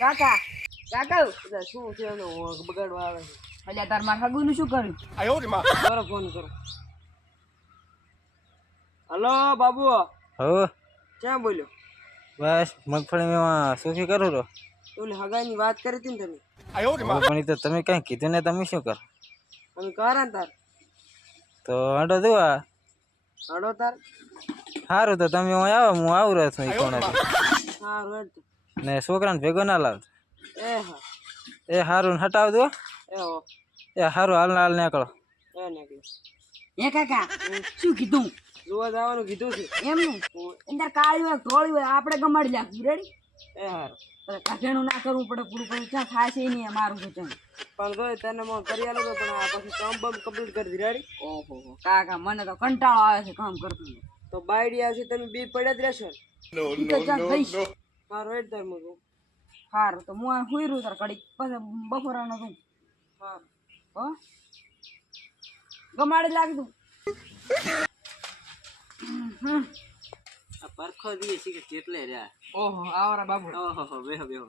કાકા કાકા એટલે શું છે બગાડવા આવે છે? અલ્યા તાર માર હગુનું શું કર્યું? કરો ફોન કરો. હલો બાબુ હવે ક્યાં બોલ્યો? બસ મગફળીમાં સુખી કરું રો ઓલી હગાઈની વાત કરી હતી ને તમે? પણ તો તમે કાંઈ કીધું ને તમે શું કરો? અમે કરા ને તાર? તો હડો દો આ. હડો તાર? સારું તો તમે હું આવો હું આવું રહ્યો છું કોણ સારું ને છોકરાને ભેગો ના લાવતો એ હા એ સારું હટાવ દો એ હો સારું હાલ ને હાલ નીકળો. એ કાકા શું કીધું? જોવા જવાનું કીધું છે. એમ નહીં અંદર કાળી હોય ધોળી હોય આપણે ગમાડી લાગવું રેડી એ હારું. કાઢેનું ના કરવું પડે પૂરું પડે ક્યાં થાય છે નહીં મારું ત્યાં પણ જો તને મો કરી આલું તો પણ આ પછી કામ બમ કમ્પ્લીટ કરી દી. રેડી ઓહો કાકા મને તો કંટાળો આવે છે કામ કરતું. તો બાયડી આવશે તમે બી પડ્યા જ રહેશો. તો હા રોડ તાર મૂકું સારું તો હું હુઈ રહ્યું તાર કડી પછી બપોરાનો તું હા. હો? ગમાડી પરખો દીએ છે કે કેટલે રહ્યા. ઓહો આવરા બાબુ. ઓહો બેહો બેહો.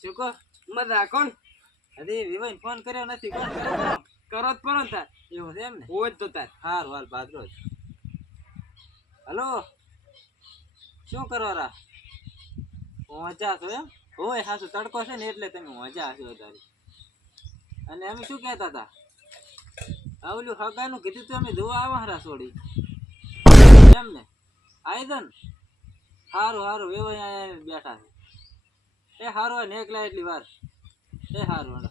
શું કહો? મજા કોણ? હજી વિવાઈ ફોન કર્યો નથી કોણ કરો જ પરો તાર. એવું છે એમ ને હોય તો તાર. હાર હાલ બાદરો હલો? શું કરો રા? મજા છો એમ. હોય સાસુ તડકો છે ને એટલે તમે મજા છો વધારે. અને અમે શું કહેતા હતા? આવલું હગાનું કીધું તો અમે ધોવા આવા હરા છોડી. એમ ને? આયદન સારું સારું વેવાય અહીંયા બેઠા છે. એ સારું હોય ને એકલા એટલી વાર. એ સારું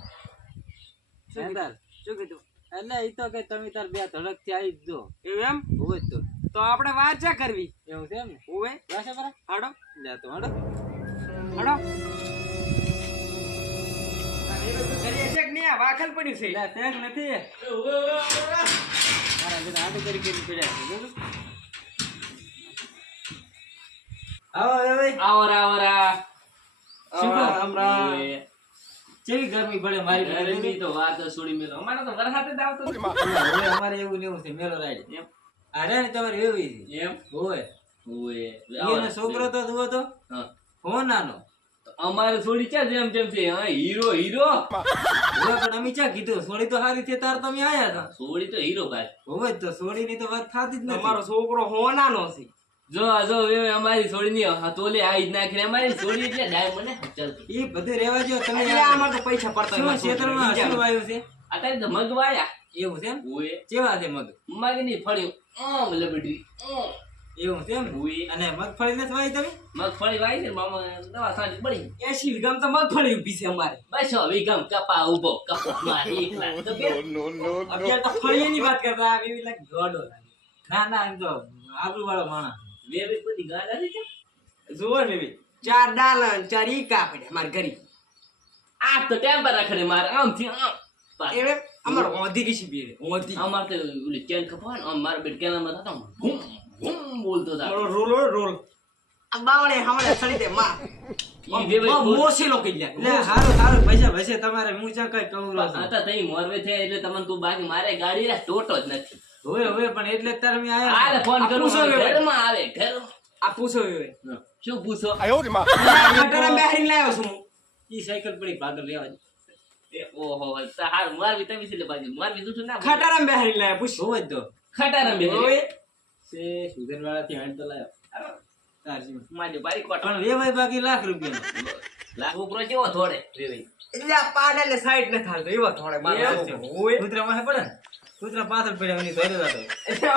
શું કીધું? શું કીધું? એટલે એ તો કે તમે તાર બે ધડકથી આવી જ જો. એવું એમ? હોય તો. તો આપણે વાત છે કરવી? એવું છે એમ હોય બરાબર હાડો લે તો હડો હાડો. વાખલ છે નથી. આડું કરી કરી પડ્યા આવો આવરા આવરા. કેવી ગરમી પડે મારી ગરમી તો વાત છોડી મેલો. અમારે તો વરસાદ જ આવતો અમારે એવું ને એવું છે મેલો રાઈડ. એમ. અરે ને તમારે એવી એમ. હોય. છોકરો તો જુઓ તો. હા. હો નાનો તો અમારે છોડી ચા જેમ જેમ છે? હા હીરો હીરો. પણ અમે ચા કીધું? સોળી તો સારી છે તાર તમે આયા હતા છોડી તો હીરો ભાઈ. હોય જ તો સોળી ની તો વાત થતી જ નથી. અમારો છોકરો હોનાનો છે. જો જો હવે અમારી છોડી ની હતોલે આવી જ નાખી અમારી છોડી એટલે ડાયમંડ ને એ બધું રેવા જો તમે તો પૈસા પડતા શું. ક્ષેત્રમાં શું વાયું છે? અત્યારે તો મગ વાળ્યા એવું છે ઓએ કેવા છે મગ? મગની ફળ્યું. આમ લબડી આમ. એવું છે એમ? અને મગફળી ને વાવી તમે? મગફળી વાઈ છે મામા દવા સાંજ પડી. એસી વીઘામાં તો મગફળી ઊભી છે અમારે. બસ હવે કપા ઊભો કપા મારી એકલા. તો અત્યારે તો ફળિયાની વાત કરતા આ એવી લાગે દોડો ના ના એમ તો આબરૂ વાળો માણસ. બે બે બધી ગાડા છે? જુઓ ને બી ચાર ડાલ ચાર ઈ કાપડે અમારે ઘરી. આ તો ટેમ્પર રાખે મારે આમથી આમ. પાછું. એટલે અમારે ઓધી કીધી બી. ઓધી. અમારે તો ઓલી ચેન કપાવે ને આમ મારા બેટ કેનાલમાં થતા ભૂમ. ભૂમ બોલતો હતા રોલ રોલ રોલ આ બાવળે હમણે સડી દે માં. મોસેલો કહી લે હારું હારું પૈસા ભસે તમારે હું ચા કઈ કહું હતા તઈ મોરવે થયા એટલે તમને કોઈ બાકી મારે ગાડી રા ટોટો જ નથી. હવે હવે પણ એટલે જ તારે આયા. આલે ફોન કરું પૂછો હવે. આવે ઘરમાં આ પૂછો હવે શું પૂછો? ગટરા બેહરીને લાવ્યો છું ઈ સાયકલ પડી ભાગર લેવા ઓહો તો હાર મારવી તમે છે બાજુ. મારવી જુઠું ના. ખટારામાં પૂછ. હોય જ તો. ખટારા બે ઓય છે થી હાંડ તો લાયો. તારજી મારી બારી કોટ પણ વેવાય બાકી લાખ રૂપિયા લાખ છોકરો કેવો થોડે વેવાઈ. એટલે આ પાડા ને સાઈડ ન થાતો એવો થોડે મારો એમ? છોકરો. ઓય. કૂતરા માથે પડે કૂતરા પાછળ પડ્યા એની ધોઈ દેતા એટલે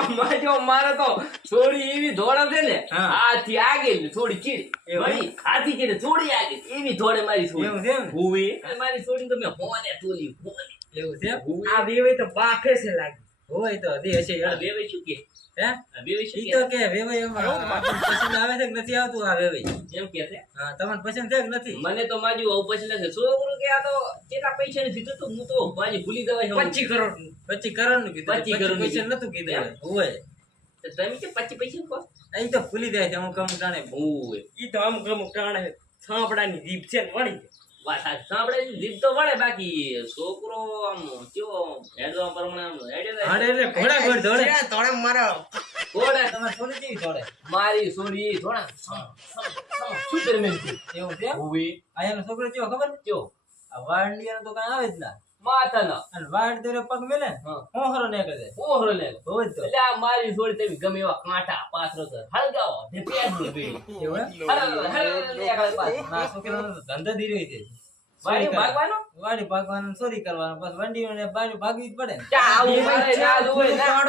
મારે તો છોડી એવી ધોળા છે ને. હાથી આગળ ને થોડી ચીડ? વળી હાથી ચીડ થોડી આગળ એવી ધોળે મારી છોડી. એવું છે? હુવે અને મારી છોડી તો મેં હોને ટોલી હોને. એવું છે આ વેવાઈ તો બાફે છે લાગે. હોય તો હજી હશે. શું કે? હે? શું તો કે વેવાય પસંદ આવે છે કે નથી આવતું આ વેવાય એમ કે છે? હા તમને પસંદ છે કે નથી? મને તો માજી આવું પછી લાગે છોકરું કે આ તો કેટલા પૈસા ને કીધું તો? હું તો માજી ભૂલી જવાય છે. પચીસ કરોડ પચી કરોડનું કીધું પચી પચી પૈસા નતું કીધું હોય. તો તમે કે પચી પૈસા કહો? એ તો ભૂલી જાય છે અમુક અમુક ટાણે ઈ તો અમુક અમુક ટાણે સાંપડાની જીભ છે ને વળી. સાંભળે તો વળે બાકી. છોકરો આમ કેવો હેડવા પ્રમાણે આમ દોડે તોડે મારા. કેવી મારી સોરી થોડા સુપરમેન છે એવું છે? હોવે છોકરો કેવો ખબર? જો આ વાળ લીયાનો તો કાંઈ આવે જ ના. માતાનો અને વાળ દોરે પગ મેલે? ને. છે. ઓહરો લે હોય તો. એટલે આ મારી સોડી તમે ગમે એવા કાંટા પાથરો કર હળગાવો. છોકરાનો છે. વાડી ભાગવાનો? વાડી ભાગવાનું ચોરી કરવાનું. બસ વંડી ને ભાગવી જ પડે આવું મારે ના જોવે ના.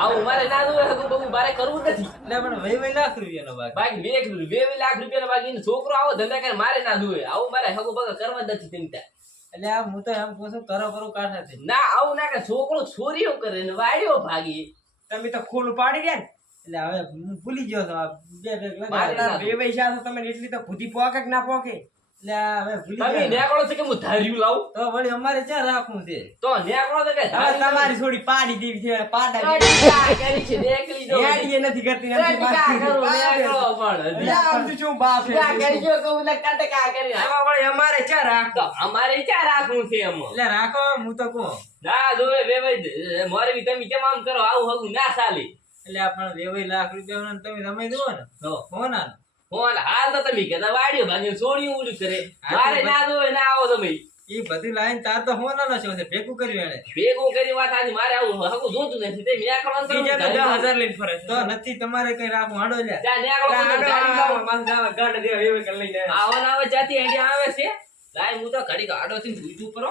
આવું મારે ના જોવે બગું મારે કરવું નથી. એટલે પણ વહી વહી લાખ રૂપિયાનો ભાગ. બાકી બે વે બે લાખ રૂપિયાનો બાકી એનો છોકરો આવો ધંધા કરે મારે ના જોવે. આવું મારે હગું બગું કરવા નથી ચિંતા. એટલે આ હું તો એમ કહું છું કરો કરો કાઢ નથી ના આવું ના કે છોકરો છોરીઓ કરે ને વાડ્યો ભાગી. તમે તો ખોલું પાડી ગયા ને. એટલે હવે હું ભૂલી ગયો છો બે બે બે પૈસા તો તમે એટલી તો ભૂતી પોકે કે ના પોકે? તમે નેકળો છે કે હું ધાર્યું લાવું તો વળી અમારે ક્યાં રાખવું છે? તો નેકળો તો કે તમારી થોડી પાડી દેવી છે પાડા કરી છે નેકળી દો યાડી નથી કરતી નથી ટીકા કરું, મારતી. નેકળો પણ આમ તો શું બાપ? છે? ટીકા કરી જો કહું એટલે ટટકા કરી આમાં વળી અમારે ક્યાં રાખ અમારે ક્યાં રાખવું છે એમ? એટલે રાખો હું તો કહું. ના જોવે બે ભાઈ મોરે બી તમે કેમ આમ કરો? આવું હગું ના ચાલે. એટલે પણ બે લાખ રૂપિયા તમે તમે દો ને. તો. ફોન હાલ તો તમે કહેતા વાડીઓ ભાગીને સોડિયું ઉડી કરે. મારે ના દો ના આવો તમે. એ બધી લાઈન તાર તો હોનાનો છે છે ભેગું કર્યું એને ભેગું કરી વાત આની મારે આવું હગું જોતું નથી. તે તો બીજા તો હજાર લઈને ફરે તો નથી તમારે કઈ રાખવું હાડો લે જા ને તો મન ગાડી દેવા એવી કરી લઈને આવો ને આવો જાતી આઈડિયા આવે છે. લાઈ હું તો ઘડી આડો થી ઊંધું કરો